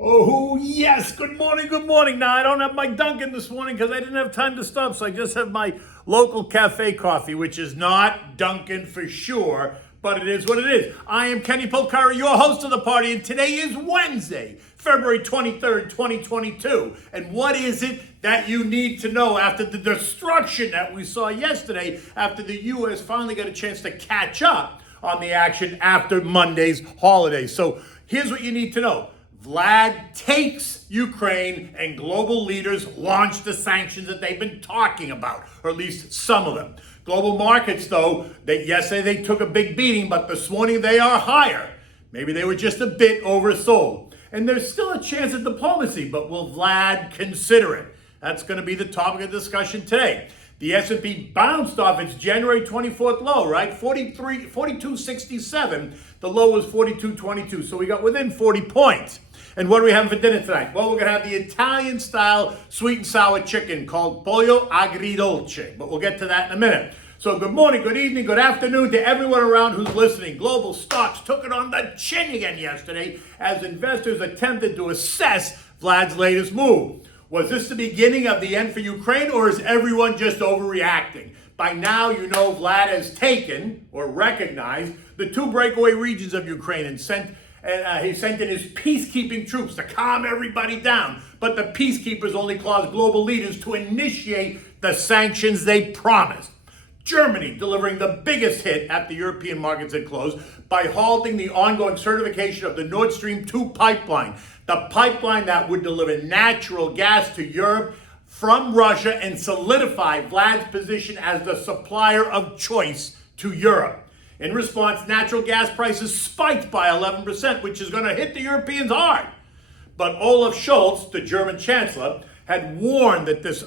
Oh, yes. Good morning. Good morning. Now, I don't have my Dunkin' this morning because I didn't have time to stop. So I just have my local cafe coffee, which is not Dunkin' for sure, but it is what it is. I am Kenny Polcara, your host of the party, and today is Wednesday, February 23rd, 2022. And what is it that you need to know after the destruction that we saw yesterday, after the U.S. finally got a chance to catch up on the action after Monday's holiday? So here's what you need to know. Vlad takes Ukraine, and global leaders launch the sanctions that they've been talking about, or at least some of them. Global markets, though, yesterday they took a big beating, but this morning they are higher. Maybe they were just a bit oversold. And there's still a chance of diplomacy, but will Vlad consider it? That's going to be the topic of discussion today. The S&P bounced off its January 24th low, right? 42.67. The low was 42.22, so we got within 40 points. And what are we having for dinner tonight? Well, we're going to have the Italian-style sweet and sour chicken called Pollo Agridolce, but we'll get to that in a minute. So good morning, good evening, good afternoon to everyone around who's listening. Global stocks took it on the chin again yesterday as investors attempted to assess Vlad's latest move. Was this the beginning of the end for Ukraine, or is everyone just overreacting? By now, you know Vlad has taken or recognized the two breakaway regions of Ukraine and he sent in his peacekeeping troops to calm everybody down. But the peacekeepers only caused global leaders to initiate the sanctions they promised. Germany delivering the biggest hit at the European markets had closed by halting the ongoing certification of the Nord Stream 2 pipeline, the pipeline that would deliver natural gas to Europe from Russia and solidify Vlad's position as the supplier of choice to Europe. In response, natural gas prices spiked by 11%, which is going to hit the Europeans hard. But Olaf Scholz, the German chancellor, had warned that this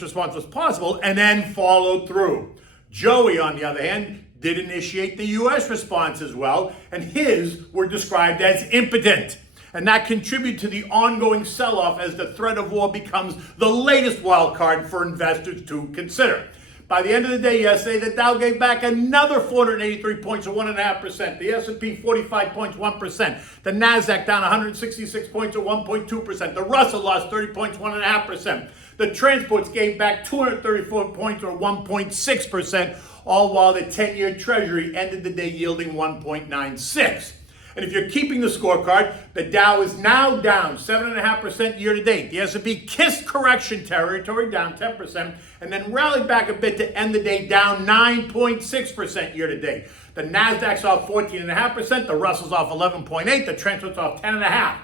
response was possible and then followed through. Joey, on the other hand, did initiate the U.S. response as well, and his were described as impotent. And that contributed to the ongoing sell-off as the threat of war becomes the latest wild card for investors to consider. By the end of the day yesterday, the Dow gave back another 483 points, or 1.5%. The S&P 45 points, 1%. The Nasdaq down 166 points, or 1.2%. The Russell lost 30 points, 1.5%. The transports gave back 234 points, or 1.6%, all while the 10-year Treasury ended the day yielding 1.96. And if you're keeping the scorecard, the Dow is now down 7.5% year to date. The S&P kissed correction territory, down 10%, and then rallied back a bit to end the day down 9.6% year to date. The Nasdaq's off 14.5%, the Russell's off 11.8%, the transport's off 10.5%.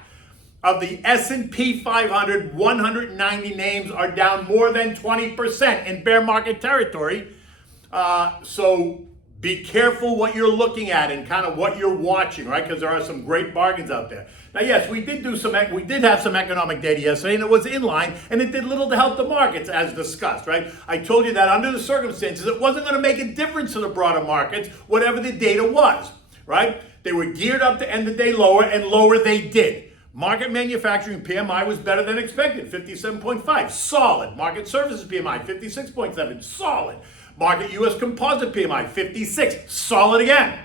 Of the S&P 500, 190 names are down more than 20% in bear market territory. So be careful what you're looking at and kind of what you're watching, right? Because there are some great bargains out there. Now, yes, we did have some economic data yesterday, and it was in line, and it did little to help the markets, as discussed, right? I told you that under the circumstances, it wasn't going to make a difference to the broader markets, whatever the data was, right? They were geared up to end the day lower, and lower they did. Market manufacturing PMI was better than expected, 57.5, solid. Market services PMI, 56.7, solid. Market U.S. composite PMI, 56, solid again.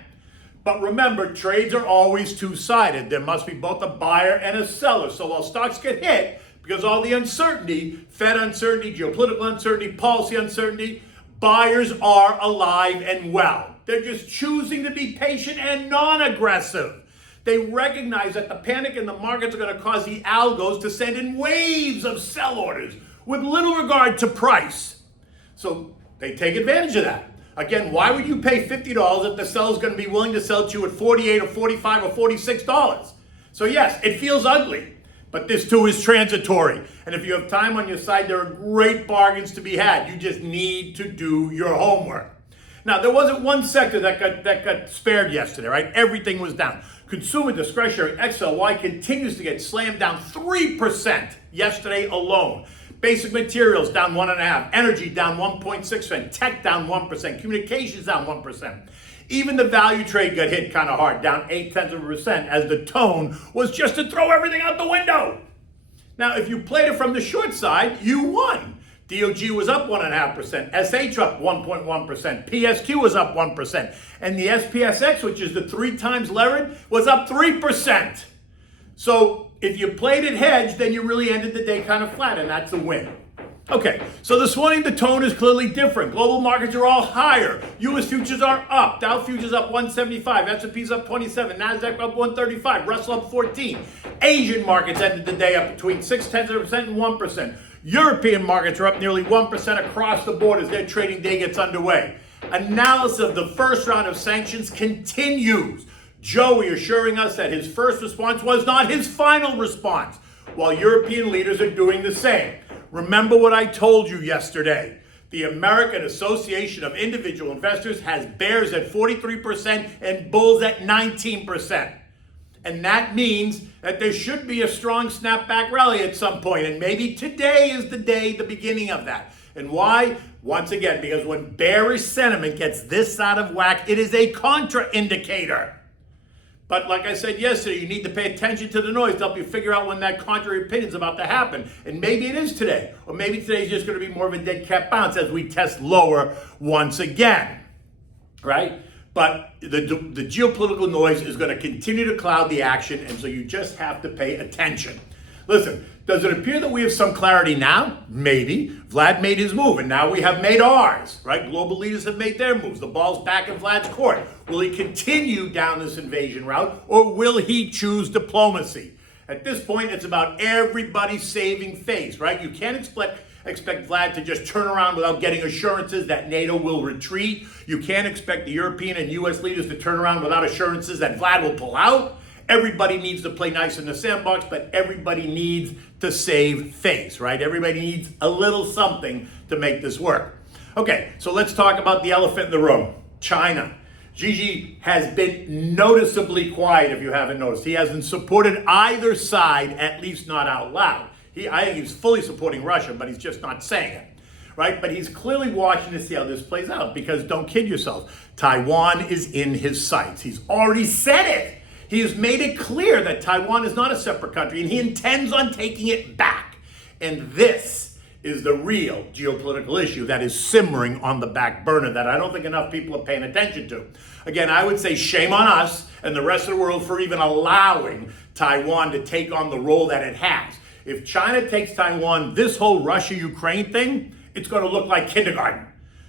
But remember, trades are always two-sided. There must be both a buyer and a seller. So while stocks get hit, because all the uncertainty, Fed uncertainty, geopolitical uncertainty, policy uncertainty, buyers are alive and well. They're just choosing to be patient and non-aggressive. They recognize that the panic in the markets are going to cause the algos to send in waves of sell orders with little regard to price. So they take advantage of that. Again, why would you pay $50 if the seller's going to be willing to sell to you at $48 or $45 or $46? So yes, it feels ugly, but this too is transitory. And if you have time on your side, there are great bargains to be had. You just need to do your homework. Now, there wasn't one sector that got spared yesterday, right? Everything was down. Consumer discretionary XLY continues to get slammed down 3% yesterday alone. Basic materials down 1.5%, energy down 1.6%, tech down 1%, communications down 1%. Even the value trade got hit kind of hard, down 0.8%, as the tone was just to throw everything out the window. Now, if you played it from the short side, you won. DOG was up 1.5%, SH up 1.1%, PSQ was up 1%, and the SPSX, which is the 3 times levered, was up 3%. So if you played it hedged, then you really ended the day kind of flat, and that's a win. Okay, so this morning the tone is clearly different. Global markets are all higher. U.S. futures are up. Dow futures up 175. S&P's up 27. NASDAQ up 135. Russell up 14. Asian markets ended the day up between 0.6% and 1%. European markets are up nearly 1% across the board as their trading day gets underway. Analysis of the first round of sanctions continues. Joey assuring us that his first response was not his final response, while European leaders are doing the same. Remember what I told you yesterday. The American Association of Individual Investors has bears at 43% and bulls at 19%. And that means that there should be a strong snapback rally at some point. And maybe today is the day, the beginning of that. And why? Once again, because when bearish sentiment gets this out of whack, it is a contraindicator. But like I said yesterday, you need to pay attention to the noise to help you figure out when that contrary opinion is about to happen. And maybe it is today. Or maybe today is just going to be more of a dead cat bounce as we test lower once again. Right? But the geopolitical noise is going to continue to cloud the action, and so you just have to pay attention. Listen, does it appear that we have some clarity now? Maybe. Vlad made his move, and now we have made ours, right? Global leaders have made their moves. The ball's back in Vlad's court. Will he continue down this invasion route, or will he choose diplomacy? At this point, it's about everybody saving face, right? You can't expect Vlad to just turn around without getting assurances that NATO will retreat. You can't expect the European and U.S. leaders to turn around without assurances that Vlad will pull out. Everybody needs to play nice in the sandbox, but everybody needs to save face, right? Everybody needs a little something to make this work. Okay, so let's talk about the elephant in the room, China. Xi has been noticeably quiet, if you haven't noticed. He hasn't supported either side, at least not out loud. I think he's fully supporting Russia, but he's just not saying it, right? But he's clearly watching to see how this plays out, because don't kid yourself, Taiwan is in his sights. He's already said it. He has made it clear that Taiwan is not a separate country, and he intends on taking it back. And this is the real geopolitical issue that is simmering on the back burner that I don't think enough people are paying attention to. Again, I would say shame on us and the rest of the world for even allowing Taiwan to take on the role that it has. If China takes Taiwan, this whole Russia-Ukraine thing, it's going to look like kindergarten.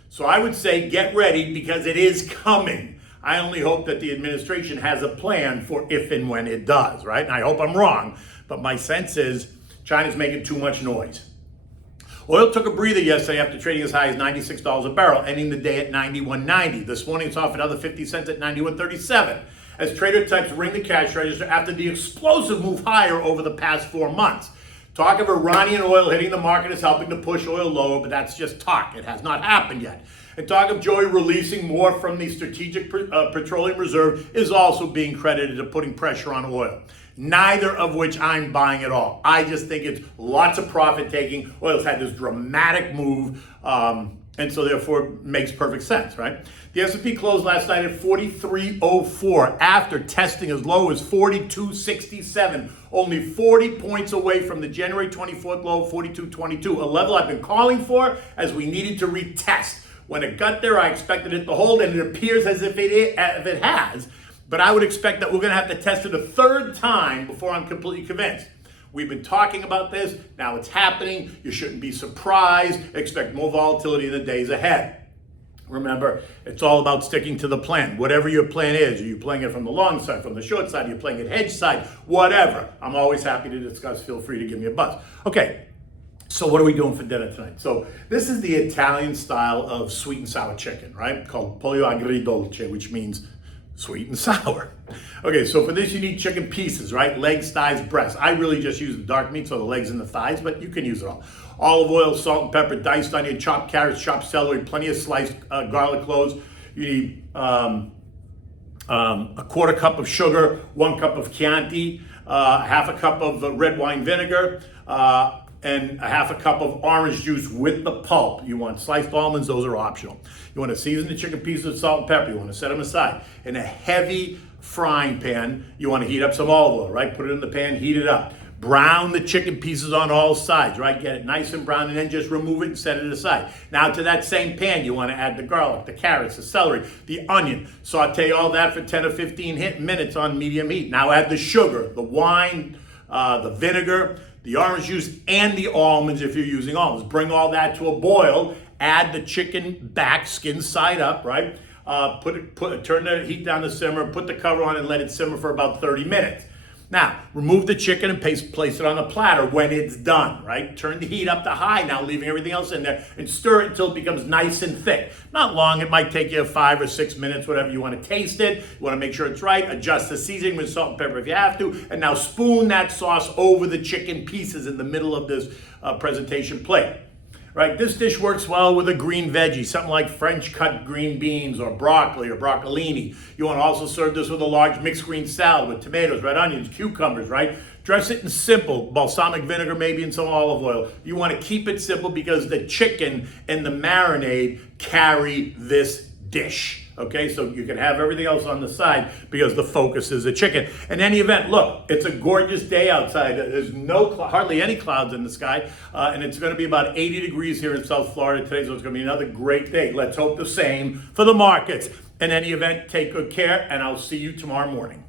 So I would say get ready, because it is coming. I only hope that the administration has a plan for if and when it does, right? And I hope I'm wrong, but my sense is China's making too much noise. Oil took a breather yesterday after trading as high as $96 a barrel, ending the day at $91.90. This morning it's off another 50 cents at $91.37. As trader types ring the cash register after the explosive move higher over the past 4 months. Talk of Iranian oil hitting the market is helping to push oil lower, but that's just talk. It has not happened yet. And talk of Joey releasing more from the Strategic Petroleum Reserve is also being credited to putting pressure on oil. Neither of which I'm buying at all. I just think it's lots of profit taking. Oil's had this dramatic move, and so therefore it makes perfect sense, right? The S&P closed last night at 43.04 after testing as low as 42.67, only 40 points away from the January 24th low of 42.22, a level I've been calling for as we needed to retest. When it got there, I expected it to hold, and it appears as if it has. But I would expect that we're going to have to test it a third time before I'm completely convinced. We've been talking about this. Now it's happening. You shouldn't be surprised. Expect more volatility in the days ahead. Remember, it's all about sticking to the plan. Whatever your plan is, are you playing it from the long side, from the short side, are you playing it hedge side, whatever. I'm always happy to discuss. Feel free to give me a buzz. Okay. So what are we doing for dinner tonight? So this is the Italian style of sweet and sour chicken, right? Called Pollo Agridolce, which means sweet and sour. Okay, so for this you need chicken pieces, right? Legs, thighs, breasts. I really just use the dark meat, so the legs and the thighs, but you can use it all. Olive oil, salt and pepper, diced onion, chopped carrots, chopped celery, plenty of sliced garlic cloves. You need a quarter cup of sugar, 1 cup of Chianti, half a cup of red wine vinegar, and a half a cup of orange juice with the pulp. You want sliced almonds, those are optional. You want to season the chicken pieces with salt and pepper. You want to set them aside. In a heavy frying pan, you want to heat up some olive oil, right? Put it in the pan, heat it up. Brown the chicken pieces on all sides, right? Get it nice and brown, and then just remove it and set it aside. Now to that same pan, you want to add the garlic, the carrots, the celery, the onion. Saute all that for 10 or 15 minutes on medium heat. Now add the sugar, the wine, the vinegar, the orange juice, and the almonds if you're using almonds. Bring all that to a boil. Add the chicken back, skin side up, right? Turn the heat down to simmer, put the cover on, and let it simmer for about 30 minutes. Now, remove the chicken and place it on a platter when it's done, right? Turn the heat up to high now, leaving everything else in there, and stir it until it becomes nice and thick. Not long, it might take you 5 or 6 minutes, whatever you want to taste it. You want to make sure it's right. Adjust the seasoning with salt and pepper if you have to. And now spoon that sauce over the chicken pieces in the middle of this presentation plate. Right, this dish works well with a green veggie, something like French cut green beans or broccoli or broccolini. You want to also serve this with a large mixed green salad with tomatoes, red onions, cucumbers, right? Dress it in simple, balsamic vinegar maybe and some olive oil. You want to keep it simple because the chicken and the marinade carry this dish. Okay, so you can have everything else on the side because the focus is the chicken. In any event, look, it's a gorgeous day outside. There's hardly any clouds in the sky, and it's going to be about 80 degrees here in South Florida today, so it's going to be another great day. Let's hope the same for the markets. In any event, take good care, and I'll see you tomorrow morning.